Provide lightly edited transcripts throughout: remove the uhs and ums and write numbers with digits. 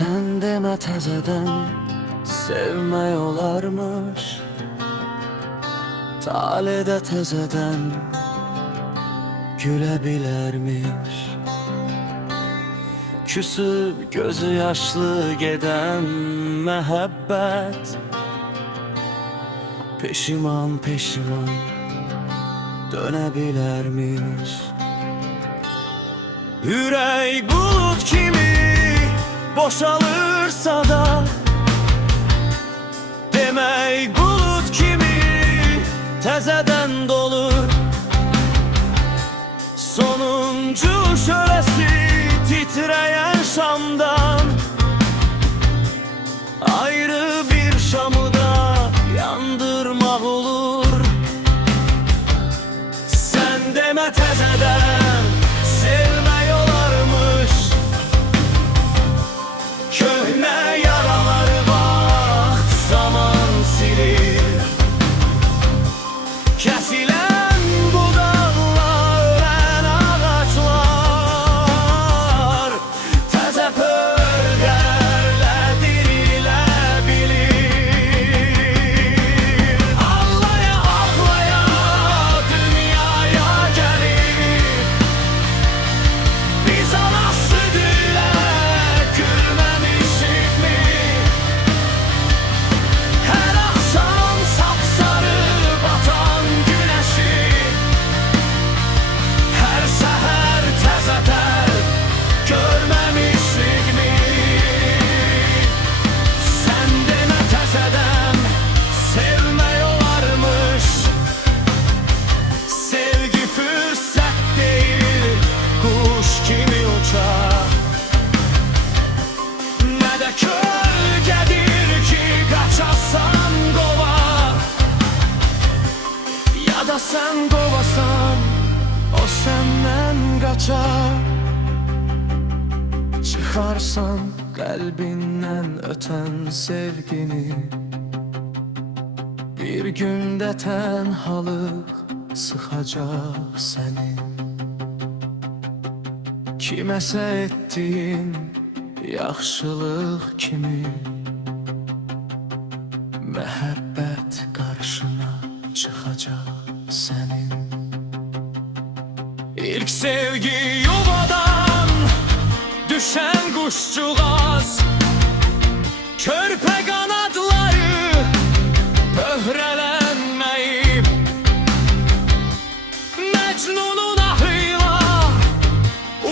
Sen deme tezeden sevme olarmış, talede tezeden gülebilermiş. Küsüp gözü yaşlı geden mehabbet peşiman peşiman dönebilermiş. Yürek bulut kimi boşalırsa da, demek bulut kimi tezeden dolur. Sonuncu şölesi titreyen Şam'dan ayrı bir Şam'ı da yandırmak olur. Sen deme tezeden sevme yolarmış, köhne yaraları vaxt zaman silir. Kesilen budaklar, ölen ağaçlar teze pörgerle dirilebilir. Ağlaya ağlaya dünyaya gelir, biz anası dile gülmemişik mi? Her akşam sapsarı batan güneşi, her seher tezeden görmemişik mi? Sen deme tezeden sevme yolarmış, sevgi fürsət değil, kuş kimi uçar. Ne de kölgedir ki kaçasan kova, ya da sen kovasan o senden kaçar. Çıkarsan kalbinden öten sevgini, bir günde tenhalık sıkacak seni. Kiməsə ettiğin yaxşılıq kimi məhəbbət qarşına çıxacaq sənin. İlk sevgi yuvadan düşen kuşçuğaz, körpe kanatları pöhrelenmeyip Mecnun'un ahıyla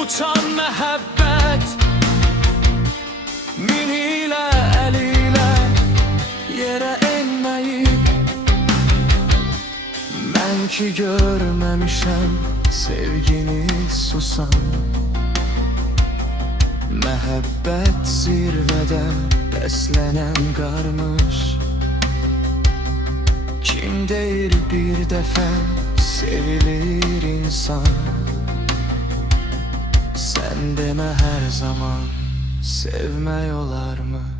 uçan mehabbet, miniyle eliyle yere inmeyip. Ben ki görmemişem sevgini susan, mehabbet zirvede beslenen karmış. Kim değil bir defa sevilir insan, sen deme her zaman sevme yolarmış.